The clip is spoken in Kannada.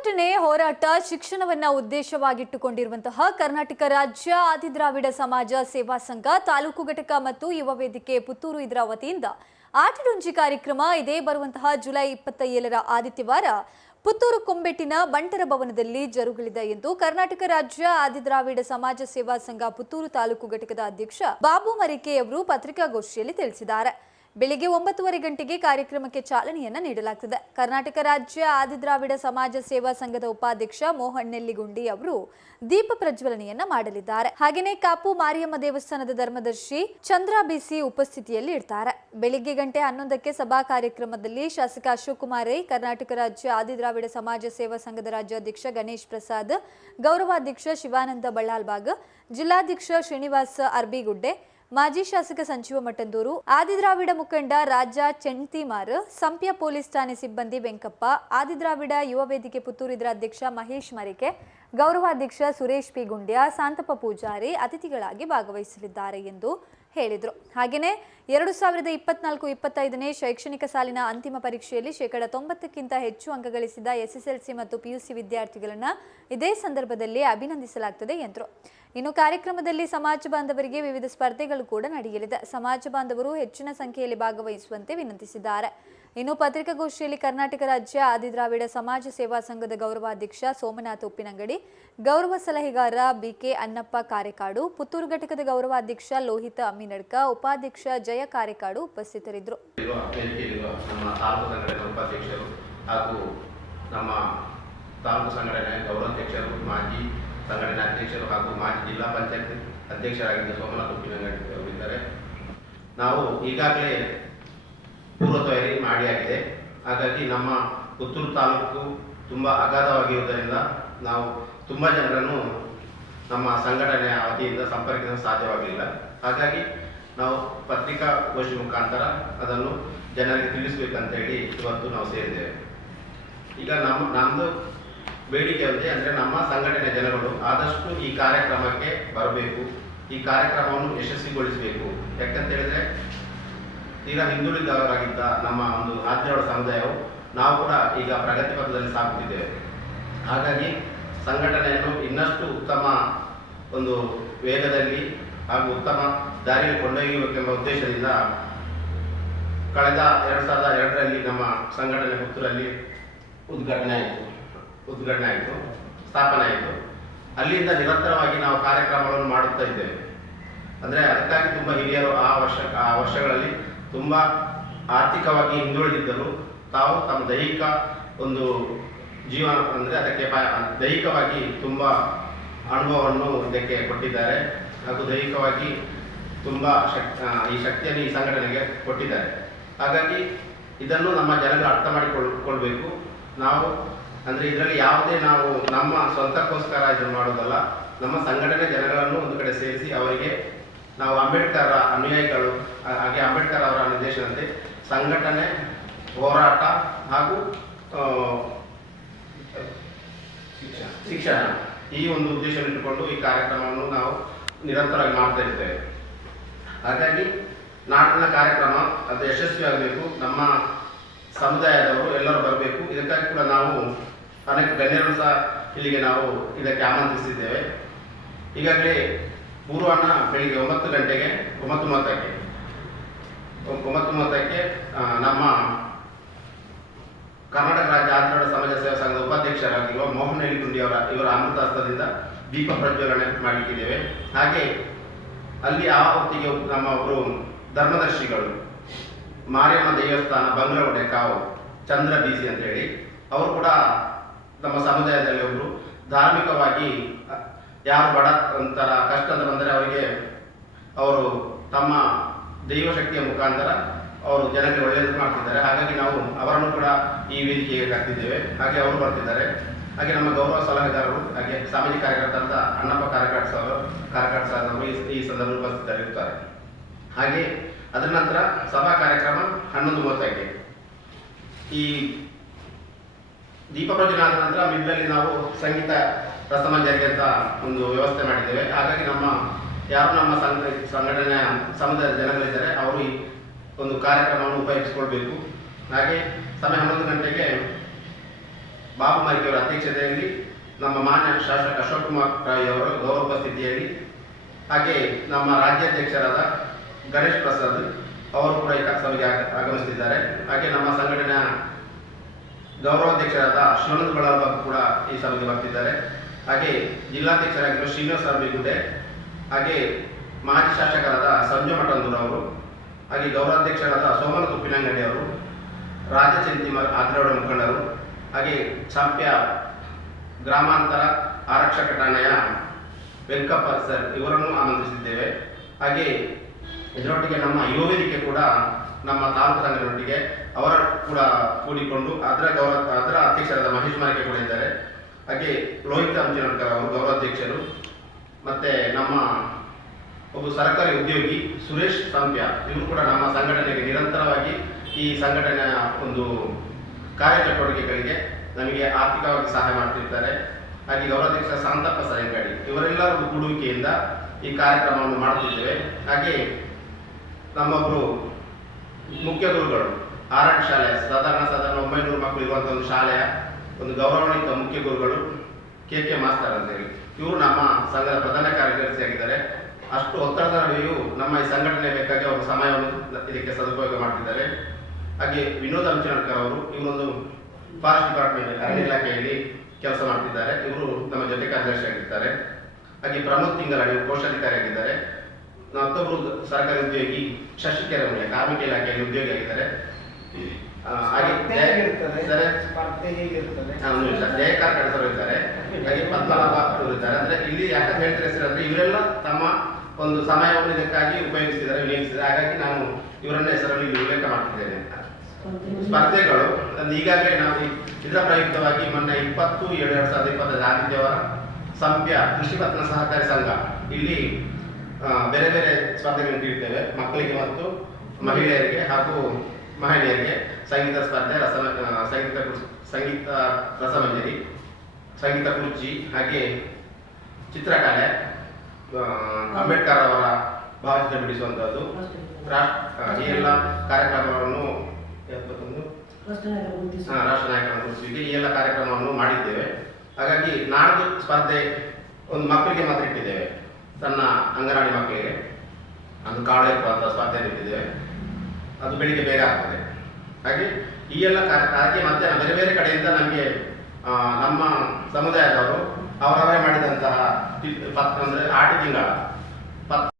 ಸಂಘಟನೆ ಹೋರಾಟ ಶಿಕ್ಷಣವನ್ನ ಉದ್ದೇಶವಾಗಿಟ್ಟುಕೊಂಡಿರುವಂತಹ ಕರ್ನಾಟಕ ರಾಜ್ಯ ಆದಿದ್ರಾವಿಡ ಸಮಾಜ ಸೇವಾ ಸಂಘ, ತಾಲೂಕು ಘಟಕ ಮತ್ತು ಯುವ ವೇದಿಕೆ ಪುತ್ತೂರು ಇದರ ವತಿಯಿಂದ ಆಟಡೊಂಜಿ ಕಾರ್ಯಕ್ರಮ. ಇದೇ ಬರುವಂತಹ ಜುಲೈ ಇಪ್ಪತ್ತ ಏಳರ ಆದಿತ್ಯವಾರ ಪುತ್ತೂರು ಕೊಂಬೆಟ್ಟಿನ ಬಂಟರ ಭವನದಲ್ಲಿ ಜರುಗಲಿದೆ ಎಂದು ಕರ್ನಾಟಕ ರಾಜ್ಯ ಆದಿದ್ರಾವಿಡ ಸಮಾಜ ಸೇವಾ ಸಂಘ ಪುತ್ತೂರು ತಾಲೂಕು ಘಟಕದ ಅಧ್ಯಕ್ಷ ಬಾಬು ಮರಿಕೆಯವರು ಪತ್ರಿಕಾಗೋಷ್ಠಿಯಲ್ಲಿ ತಿಳಿಸಿದ್ದಾರೆ. ಬೆಳಿಗ್ಗೆ ಒಂಬತ್ತುವರೆ ಗಂಟೆಗೆ ಕಾರ್ಯಕ್ರಮಕ್ಕೆ ಚಾಲನೆಯನ್ನ ನೀಡಲಾಗುತ್ತದೆ ಕರ್ನಾಟಕ ರಾಜ್ಯ ಆದಿದ್ರಾವಿಡ ಸಮಾಜ ಸೇವಾ ಸಂಘದ ಉಪಾಧ್ಯಕ್ಷ ಮೋಹನ್ ನೆಲ್ಲಿಗುಂಡಿ ಅವರು ದೀಪ ಪ್ರಜ್ವಲನೆಯನ್ನ ಮಾಡಲಿದ್ದಾರೆ. ಹಾಗೆಯೇ ಕಾಪು ಮಾರಿಯಮ್ಮ ದೇವಸ್ಥಾನದ ಧರ್ಮದರ್ಶಿ ಚಂದ್ರ ಬಿಸಿ ಉಪಸ್ಥಿತಿಯಲ್ಲಿ ಇರ್ತಾರೆ. ಬೆಳಿಗ್ಗೆ ಗಂಟೆ ಹನ್ನೊಂದಕ್ಕೆ ಸಭಾ ಕಾರ್ಯಕ್ರಮದಲ್ಲಿ ಶಾಸಕ ಅಶೋಕ್ ಕುಮಾರ್ ಕರ್ನಾಟಕ ರಾಜ್ಯ ಆದಿದ್ರಾವಿಡ ಸಮಾಜ ಸೇವಾ ಸಂಘದ ರಾಜ್ಯಾಧ್ಯಕ್ಷ ಗಣೇಶ್ ಪ್ರಸಾದ್, ಗೌರವಾಧ್ಯಕ್ಷ ಶಿವಾನಂದ ಬಳ್ಳಾಲ್ಬಾಗ್, ಜಿಲ್ಲಾಧ್ಯಕ್ಷ ಶ್ರೀನಿವಾಸ ಅರ್ಬಿಗುಡ್ಡೆ ಮಾಜಿ ಶಾಸಕ ಸಂಜೀವ ಮಠಂದೂರು, ಆದಿದ್ರಾವಿಡ ಮುಖಂಡ ರಾಜ ಚೆಂಡ್ತಿಮಾರ್ ಸಂಪ್ಯ ಪೊಲೀಸ್ ಠಾಣೆ ಸಿಬ್ಬಂದಿ ವೆಂಕಪ್ಪ, ಆದಿದ್ರಾವಿಡ ಯುವ ವೇದಿಕೆ ಪುತ್ತೂರು ಇದರ ಅಧ್ಯಕ್ಷ ಮಹೇಶ್ ಮರಿಕೆ, ಗೌರವಾಧ್ಯಕ್ಷ ಸುರೇಶ್ ಪಿ ಗುಂಡ್ಯ, ಸಾಂತಪ್ಪ ಪೂಜಾರಿ ಅತಿಥಿಗಳಾಗಿ ಭಾಗವಹಿಸಲಿದ್ದಾರೆ ಎಂದು ಹೇಳಿದರು. ಹಾಗೆಯೇ ಎರಡು ಸಾವಿರದ ಇಪ್ಪತ್ನಾಲ್ಕು ಇಪ್ಪತ್ತೈದನೇ ಶೈಕ್ಷಣಿಕ ಸಾಲಿನ ಅಂತಿಮ ಪರೀಕ್ಷೆಯಲ್ಲಿ ಶೇಕಡ ತೊಂಬತ್ತಕ್ಕಿಂತ ಹೆಚ್ಚು ಅಂಕ ಗಳಿಸಿದ ಎಸ್ಎಸ್ಎಲ್ಸಿ ಮತ್ತು ಪಿಯುಸಿ ವಿದ್ಯಾರ್ಥಿಗಳನ್ನು ಇದೇ ಸಂದರ್ಭದಲ್ಲಿ ಅಭಿನಂದಿಸಲಾಗುತ್ತದೆ ಎಂದರು. ಇನ್ನು ಕಾರ್ಯಕ್ರಮದಲ್ಲಿ ಸಮಾಜ ಬಾಂಧವರಿಗೆ ವಿವಿಧ ಸ್ಪರ್ಧೆಗಳು ಕೂಡ ನಡೆಯಲಿದೆ. ಸಮಾಜ ಬಾಂಧವರು ಹೆಚ್ಚಿನ ಸಂಖ್ಯೆಯಲ್ಲಿ ಭಾಗವಹಿಸುವಂತೆ ವಿನಂತಿಸಿದ್ದಾರೆ. ಇನ್ನು ಪತ್ರಿಕಾಗೋಷ್ಠಿಯಲ್ಲಿ ಕರ್ನಾಟಕ ರಾಜ್ಯ ಆದಿದ್ರಾವಿಡ ಸಮಾಜ ಸೇವಾ ಸಂಘದ ಗೌರವಾಧ್ಯಕ್ಷ ಸೋಮನಾಥ್ ಉಪ್ಪಿನಂಗಡಿ, ಗೌರವ ಸಲಹೆಗಾರ ಬಿಕೆ ಅನ್ನಪ್ಪ ಕಾರೆಕಾಡು, ಪುತ್ತೂರು ಘಟಕದ ಗೌರವಾಧ್ಯಕ್ಷ ಲೋಹಿತ ಅಮ್ಮಿನಡ್ಕ, ಉಪಾಧ್ಯಕ್ಷ ಜಯ ಕಾರೆಕಾಡು ಉಪಸ್ಥಿತರಿದ್ದರು. ಹಾಗೂ ನಮ್ಮ ತಾಲೂಕು ಸಂಘಟನೆ ಗೌರವಾಧ್ಯಕ್ಷರು, ಮಾಜಿ ಸಂಘಟನೆ ಅಧ್ಯಕ್ಷರು ಹಾಗೂ ಮಾಜಿ ಜಿಲ್ಲಾ ಪಂಚಾಯತ್ ಅಧ್ಯಕ್ಷರಾಗಿದ್ದ ಸೋಮನಾಥ್ ಉಪ್ಪಿನಂಗಡಿ ಅವರಿದ್ದಾರೆ ನಾವು ಈಗಾಗಲೇ ಪೂರ್ವ ತಯಾರಿ ಮಾಡಿ ಆಗಿದೆ. ಹಾಗಾಗಿ ನಮ್ಮ ಪುತ್ತೂರು ತಾಲೂಕು ತುಂಬ ಅಗಾಧವಾಗಿರುವುದರಿಂದ ನಾವು ತುಂಬ ಜನರನ್ನು ನಮ್ಮ ಸಂಘಟನೆಯ ವತಿಯಿಂದ ಸಂಪರ್ಕಿಸಲು ಸಾಧ್ಯವಾಗಲಿಲ್ಲ ಹಾಗಾಗಿ ನಾವು ಪತ್ರಿಕಾಗೋಷ್ಠಿ ಮುಖಾಂತರ ಅದನ್ನು ಜನರಿಗೆ ತಿಳಿಸಬೇಕಂತ ಹೇಳಿ ಇವತ್ತು ನಾವು ಸೇರಿದ್ದೇವೆ. ಈಗ ನಮ್ಮ ನಮ್ಮದು ಬೇಡಿಕೆ ಅಂದರೆ ನಮ್ಮ ಸಂಘಟನೆ ಜನಗಳು ಆದಷ್ಟು ಈ ಕಾರ್ಯಕ್ರಮಕ್ಕೆ ಬರಬೇಕು. ಈ ಕಾರ್ಯಕ್ರಮವನ್ನು ಯಶಸ್ವಿಗೊಳಿಸಬೇಕು. ಯಾಕಂತ ಹೇಳಿದ್ರೆ ತೀರಾ ಹಿಂದುಳಿದವರಾಗಿದ್ದ ನಮ್ಮ ಒಂದು ಆದ್ಯವಾಳ ಸಮುದಾಯವು ನಾವು ಕೂಡ ಈಗ ಪ್ರಗತಿ ಪಥದಲ್ಲಿ ಸಾಗುತ್ತಿದ್ದೇವೆ. ಹಾಗಾಗಿ ಸಂಘಟನೆಯನ್ನು ಇನ್ನಷ್ಟು ಉತ್ತಮ ಒಂದು ವೇಗದಲ್ಲಿ ಹಾಗೂ ಉತ್ತಮ ದಾರಿಯಲ್ಲಿ ಕೊಂಡೊಯ್ಯಬೇಕೆಂಬ ಉದ್ದೇಶದಿಂದ ಕಳೆದ ಎರಡು ಸಾವಿರದ ಎರಡರಲ್ಲಿ ನಮ್ಮ ಸಂಘಟನೆ ಪುತ್ತೂರಲ್ಲಿ ಉದ್ಘಾಟನೆ ಆಯಿತು. ಉದ್ಘಾಟನೆ ಆಯಿತು, ಸ್ಥಾಪನೆ ಆಯಿತು. ಅಲ್ಲಿಂದ ನಿರಂತರವಾಗಿ ನಾವು ಕಾರ್ಯಕ್ರಮಗಳನ್ನು ಮಾಡುತ್ತಾ ಇದ್ದೇವೆ. ಅಂದರೆ ಅದಕ್ಕಾಗಿ ತುಂಬ ಹಿರಿಯರು ಆ ವರ್ಷ, ಆ ವರ್ಷಗಳಲ್ಲಿ ತುಂಬ ಆರ್ಥಿಕವಾಗಿ ಹಿಂದುಳಿದಿದ್ದರು ತಾವು ತಮ್ಮ ದೈಹಿಕ ಒಂದು ಜೀವನ, ಅಂದರೆ ಅದಕ್ಕೆ ದೈಹಿಕವಾಗಿ ತುಂಬ ಅನುಭವವನ್ನು ಇದಕ್ಕೆ ಕೊಟ್ಟಿದ್ದಾರೆ. ಹಾಗೂ ದೈಹಿಕವಾಗಿ ತುಂಬ ಶಕ್ ಈ ಶಕ್ತಿಯನ್ನು ಈ ಸಂಘಟನೆಗೆ ಕೊಟ್ಟಿದ್ದಾರೆ. ಹಾಗಾಗಿ ಇದನ್ನು ನಮ್ಮ ಜನರು ಅರ್ಥ ಮಾಡಿಕೊಳ್ಳಬೇಕು ನಾವು ಅಂದರೆ ಇದರಲ್ಲಿ ಯಾವುದೇ ನಾವು ನಮ್ಮ ಸ್ವಂತಕ್ಕೋಸ್ಕರ ಇದನ್ನು ಮಾಡೋದಲ್ಲ, ನಮ್ಮ ಸಂಘಟನೆ ಜನಗಳನ್ನು ಒಂದು ಕಡೆ ಸೇರಿಸಿ ಅವರಿಗೆ ನಾವು ಅಂಬೇಡ್ಕರ್ ಅನುಯಾಯಿಗಳು ಹಾಗೆ ಅಂಬೇಡ್ಕರ್ ಅವರ ನಿರ್ದೇಶನದಂತೆ ಸಂಘಟನೆ, ಹೋರಾಟ ಹಾಗೂ ಶಿಕ್ಷಣ. ಈ ಒಂದು ಉದ್ದೇಶವನ್ನು ಇಟ್ಟುಕೊಂಡು ಈ ಕಾರ್ಯಕ್ರಮವನ್ನು ನಾವು ನಿರಂತರವಾಗಿ ಮಾಡ್ತಾ ಇರ್ತೇವೆ. ಹಾಗಾಗಿ ನಾಡಿನ ಕಾರ್ಯಕ್ರಮ ಅದು ಯಶಸ್ವಿಯಾಗಬೇಕು. ನಮ್ಮ ಸಮುದಾಯದವರು ಎಲ್ಲರೂ ಬರಬೇಕು. ಇದಕ್ಕಾಗಿ ಕೂಡ ನಾವು ಅನೇಕ ಗಣ್ಯರು ಸಹ ಇಲ್ಲಿಗೆ ನಾವು ಇದಕ್ಕೆ ಆಮಂತ್ರಿಸಿದ್ದೇವೆ. ಈಗಾಗಲೇ ಪೂರ್ವಾಹ್ನ ಬೆಳಿಗ್ಗೆ ಒಂಬತ್ತು ಗಂಟೆಗೆ, ಒಂಬತ್ತು ಮೂವತ್ತಕ್ಕೆ. ಒಂಬತ್ತು ಮೂವತ್ತಕ್ಕೆ ನಮ್ಮ ಕರ್ನಾಟಕ ರಾಜ್ಯ ಆಂಧ್ರ ಸಮಾಜ ಸೇವಾ ಸಂಘದ ಉಪಾಧ್ಯಕ್ಷರಾಗಿರುವ ಮೋಹನ್ ಎಲಿಗುಂಡಿ ಅವರ, ಇವರ ಅಮೃತಾಸ್ತದಿಂದ ದೀಪ ಪ್ರಜ್ವಲನೆ ಮಾಡಲಿಕ್ಕಿದ್ದೇವೆ. ಹಾಗೆ ಅಲ್ಲಿ ಆ ಹೊತ್ತಿಗೆ ನಮ್ಮ ಒಬ್ಬರು ಧರ್ಮದರ್ಶಿಗಳು ಮಾರಿಯಮ್ಮ ದೇವಸ್ಥಾನ ಬಂಗ್ಲಗುಡ್ಡೆ ಕಾವು, ಚಂದ್ರ ಬೀಸಿ ಅಂತ ಹೇಳಿ ಅವರು ಕೂಡ ನಮ್ಮ ಸಮುದಾಯದಲ್ಲಿ ಒಬ್ಬರು ಧಾರ್ಮಿಕವಾಗಿ ಯಾರು ಬಡ ಒಂಥರ ಕಷ್ಟ ಅಂತ ಬಂದರೆ ಅವರಿಗೆ ಅವರು ತಮ್ಮ ದೈವಶಕ್ತಿಯ ಮುಖಾಂತರ ಅವರು ಜನರಿಗೆ ಒಳ್ಳೆಯದು ಮಾಡ್ತಿದ್ದಾರೆ. ಹಾಗಾಗಿ ನಾವು ಅವರನ್ನು ಕೂಡ ಈ ವೇದಿಕೆಗೆ ಕರೆದಿದ್ದೇವೆ. ಹಾಗೆ ಅವರು ಬರ್ತಿದ್ದಾರೆ. ಹಾಗೆ ನಮ್ಮ ಗೌರವ ಸಲಹೆಗಾರರು, ಹಾಗೆ ಸಾಮಾಜಿಕ ಕಾರ್ಯಕರ್ತರಂತ ಅಣ್ಣಪ್ಪ ಕಾರ್ಯಕರ್ತ ಸರ್ ಕಾರ್ಯಕರ್ತ ಸರ್ ಅವರು ಈ- ಈ ಸಂದರ್ಭ ಉಪಸ್ಥಿತರಿರ್ತಾರೆ ಹಾಗೆ ಅದರ ನಂತರ ಸಭಾ ಕಾರ್ಯಕ್ರಮ ಹನ್ನೊಂದು ಮೂವತ್ತಕ್ಕೆ ಈ ದೀಪ ಪ್ರಜ್ವಲನೆ ಆದ ನಂತರ ಮಿಡ್ಲಲ್ಲಿ ನಾವು ಸಂಗೀತ ರಸಮಂಜರಿಗೆ ಅಂತ ಒಂದು ವ್ಯವಸ್ಥೆ ಮಾಡಿದ್ದೇವೆ. ಹಾಗಾಗಿ ನಮ್ಮ ಯಾರು ನಮ್ಮ ಸಂಘ, ಸಂಘಟನೆಯ ಸಮುದಾಯದ ಜನಗಳಿದ್ದಾರೆ, ಅವರು ಈ ಒಂದು ಕಾರ್ಯಕ್ರಮವನ್ನು ಉಪಯೋಗಿಸಿಕೊಳ್ಬೇಕು. ಹಾಗೆ ಸಮಯ ಹನ್ನೊಂದು ಗಂಟೆಗೆ ಬಾಬು ಮರಿಕೆಯವರ ಅಧ್ಯಕ್ಷತೆಯಲ್ಲಿ ನಮ್ಮ ಮಾನ್ಯ ಶಾಸಕ ಅಶೋಕ್ ಕುಮಾರ್ ರಾಯ್ ಅವರ ಗೌರವ ಉಪಸ್ಥಿತಿಯಲ್ಲಿ ಹಾಗೆ ನಮ್ಮ ರಾಜ್ಯಾಧ್ಯಕ್ಷರಾದ ಗಣೇಶ್ ಪ್ರಸಾದ್ ಅವರು ಕೂಡ ಈ ಸಭೆಗೆ ಆಗ- ಆಗಮಿಸುತ್ತಿದ್ದಾರೆ ಹಾಗೆ ನಮ್ಮ ಸಂಘಟನೆಯ ಗೌರವಾಧ್ಯಕ್ಷರಾದ ಶಿವಾನಂದ ಬಳಾಬಾಬು ಕೂಡ ಈ ಸಭೆಗೆ ಬರ್ತಿದ್ದಾರೆ. ಹಾಗೆ ಜಿಲ್ಲಾಧ್ಯಕ್ಷರಾಗಿರುವ ಶ್ರೀನಿವಾಸ ಅರ್ಬಿಗುಡೆ ಹಾಗೆ ಮಾಜಿ ಶಾಸಕರಾದ ಸಂಜು ಮಠಂದೂರ್ ಅವರು, ಹಾಗೆ ಗೌರವಾಧ್ಯಕ್ಷರಾದ ಸೋಮನ ಉಪ್ಪಿನಂಗಡಿ ಅವರು ರಾಜಚಂತಿಮ ಆದ್ರವಡ ಮುಖಂಡರು, ಹಾಗೆ ಚಾಂಪ್ಯ ಗ್ರಾಮಾಂತರ ಆರಕ್ಷಕ ಠಾಣೆಯ ವೆಂಕಪ್ಪ ಸರ್, ಇವರನ್ನು ಆಮಂತ್ರಿಸಿದ್ದೇವೆ. ಹಾಗೆ ಇದರೊಟ್ಟಿಗೆ ನಮ್ಮ ಯುವವೇದಿಕೆ ಕೂಡ ನಮ್ಮ ತಾಲೂಕು ಸಂಘದೊಟ್ಟಿಗೆ ಅವರ ಕೂಡ ಕೂಡಿಕೊಂಡು ಅದರ ಗೌರವ ಅದರ ಅಧ್ಯಕ್ಷರಾದ ಮಹೇಶ್ ಮಾರಿಕೆ ಕೂಡ ಇದ್ದಾರೆ. ಹಾಗೆ ರೋಹಿತ್ ಅಂಚಿನಡ್ಕರ್ ಅವರು ಗೌರವಾಧ್ಯಕ್ಷರು ಮತ್ತೆ ನಮ್ಮ ಒಬ್ಬ ಸರ್ಕಾರಿ ಉದ್ಯೋಗಿ ಸುರೇಶ್ ಸಂಪ್ಯ ಇವರು ಕೂಡ ನಮ್ಮ ಸಂಘಟನೆಗೆ ನಿರಂತರವಾಗಿ ಈ ಸಂಘಟನೆಯ ಒಂದು ಕಾರ್ಯಚಟುವಟಿಕೆಗಳಿಗೆ ನಮಗೆ ಆರ್ಥಿಕವಾಗಿ ಸಹಾಯ ಮಾಡ್ತಿರ್ತಾರೆ. ಹಾಗೆ ಗೌರವಾಧ್ಯಕ್ಷ ಶಾಂತಪ್ಪ ಸರಂಗಾಡಿ, ಇವರೆಲ್ಲರ ಕೂಡುವಿಕೆಯಿಂದ ಈ ಕಾರ್ಯಕ್ರಮವನ್ನು ಮಾಡುತ್ತಿದ್ದೇವೆ. ಹಾಗೆ ನಮ್ಮೊಬ್ಬರು ಮುಖ್ಯ ಗುರುಗಳು. ಆರಾಟ ಶಾಲೆ, ಸಾಧಾರಣ ಸಾಧಾರಣ ಒಂಬೈನೂರು ಮಕ್ಕಳು ಒಂದು ಶಾಲೆಯ ಒಂದು ಗೌರವಾನ್ವಿತ ಮುಖ್ಯ ಗುರುಗಳು ಕೆ ಕೆ ಮಾಸ್ತರ್ ಅಂತ ಹೇಳಿ. ಇವರು ನಮ್ಮ ಸಂಘದ ಪ್ರಧಾನ ಕಾರ್ಯದರ್ಶಿಯಾಗಿದ್ದಾರೆ ಅಷ್ಟು ಒತ್ತಡದ ನಡುವೆಯೂ ನಮ್ಮ ಈ ಸಂಘಟನೆ ಬೇಕಾಗಿ ಅವರು ಸಮಯವನ್ನು ಇದಕ್ಕೆ ಸದುಪಯೋಗ ಮಾಡ್ತಿದ್ದಾರೆ. ಹಾಗೆ ವಿನೋದ್ ಅಂಚನಾಡ್ಕರ್ ಅವರು ಇವರೊಂದು ಫಾರೆಸ್ಟ್ ಡಿಪಾರ್ಟ್ಮೆಂಟ್, ಅರಣ್ಯ ಇಲಾಖೆಯಲ್ಲಿ ಕೆಲಸ ಮಾಡ್ತಿದ್ದಾರೆ. ಇವರು ನಮ್ಮ ಜೊತೆ ಕಾರ್ಯದರ್ಶಿಯಾಗಿರ್ತಾರೆ ಹಾಗೆ ಪ್ರಮೋದ್ ತಿಂಗಳ ಇವರು ಕೋಶಾಧಿಕಾರಿಯಾಗಿದ್ದಾರೆ ಮತ್ತೊಬ್ಬರು ಸರ್ಕಾರಿ ಉದ್ಯೋಗಿ ಶಶಿ ಕೆರಮಳೆ ಕಾರ್ಮಿಕ ಇಲಾಖೆಯಲ್ಲಿ ಉದ್ಯೋಗಿ ಆಗಿದ್ದಾರೆ. ಆ, ಹಾಗೆ ಸ್ಪರ್ಧೆ ಜಯ- ಹೇಗಿರ್ತದೆ? ಸರಿ. ಸ್ಪರ್ಧೆ ಹೇಗಿರ್ತದೆ? ಆ, ಒಂದು ನಿಮಿಷ ಇದ್ದಾರೆ. ಹಾಗೆ ಪದ್ಮನಾಭ ಅವರು ಇದ್ದಾರೆ. ಅಂದ್ರೆ ಇಲ್ಲಿ ಯಾಕಂತ ಹೇಳ್ತಾರೆ ಸರ್ ಅಂದ್ರೆ ಇವರೆಲ್ಲ ತಮ್ಮ ಒಂದು ಸಮಯವನ್ನು ಇದಕ್ಕಾಗಿ ಉಪಯೋಗಿಸಿದ್ದಾರೆ ವಿನಿಯೋಗಿಸಿದ್ದಾರೆ ಹಾಗಾಗಿ ನಾನು ಇವರನ್ನ ಹೆಸರಲ್ಲಿ ಇಲ್ಲಿ ಉಲ್ಲೇಖ ಮಾಡ್ತಿದ್ದೇನೆ. ಸ್ಪರ್ಧೆಗಳು. ಅಂದ್ರೆ ಈಗಾಗಲೇ ನಾವು ಇದರ ಪ್ರಯುಕ್ತವಾಗಿ ಮೊನ್ನೆ ಇಪ್ಪತ್ತು ಏಳು ಎರಡ್ ಸಾವಿರದ ಇಪ್ಪತ್ತೈದು ಆದಿತ್ಯವಾರ ಸಂಪ್ಯ ಕೃಷಿ ಪತ್ನ ಸಹಕಾರಿ ಸಂಘ ಇಲ್ಲಿ ಬೇರೆ ಬೇರೆ ಸ್ಪರ್ಧೆಗಳನ್ನು ನೀಡುತ್ತೇವೆ ಮಕ್ಕಳಿಗೆ ಮತ್ತು ಮಹಿಳೆಯರಿಗೆ ಹಾಗೂ ಮಹಿಳೆಯರಿಗೆ ಸಂಗೀತ ಸ್ಪರ್ಧೆ ರಸ ಸಂಗೀತ ಸಂಗೀತ ರಸಮಂಜರಿ ಸಂಗೀತ ಕುರ್ಚಿ ಹಾಗೆ ಚಿತ್ರಕಲೆ ಅಂಬೇಡ್ಕರ್ ಅವರ ಭಾವಚಿತ್ರ ಬಿಡಿಸುವಂಥದ್ದು ರಾಷ್ಟ್ರ ಈ ಎಲ್ಲ ಕಾರ್ಯಕ್ರಮಗಳನ್ನು ಎಪ್ಪತ್ತೊಂದು? ರಾಷ್ಟ್ರ ನಾಯಕರನ್ನು ಗುರುತಿಸುವಿಕೆ ಈ ಎಲ್ಲ ಕಾರ್ಯಕ್ರಮವನ್ನು ಮಾಡಿದ್ದೇವೆ. ಹಾಗಾಗಿ ನಾಡದು ಸ್ಪರ್ಧೆ ಒಂದು ಮಕ್ಕಳಿಗೆ ಮಾತ್ರ ಇಟ್ಟಿದ್ದೇವೆ. ಸಣ್ಣ ಅಂಗನವಾಡಿ ಮಕ್ಕಳಿಗೆ ಅದು ಕಾಳು ಅಂತ ಸ್ಪರ್ಧೆ ಇಟ್ಟಿದ್ದೇವೆ ಅದು ಬೆಳಿಗ್ಗೆ ಬೇಗ ಆಗ್ತದೆ. ಹಾಗೆ ಈ ಎಲ್ಲ ಕಾರ್ಯ, ಹಾಗೆ ಮತ್ತೆ ಬೇರೆ ಬೇರೆ ಕಡೆಯಿಂದ ನಮಗೆ ನಮ್ಮ ಸಮುದಾಯದವರು ಅವರವರೇ ಮಾಡಿದಂತಹ ಅಂದರೆ ಆಟಿ ತಿಂಗಳ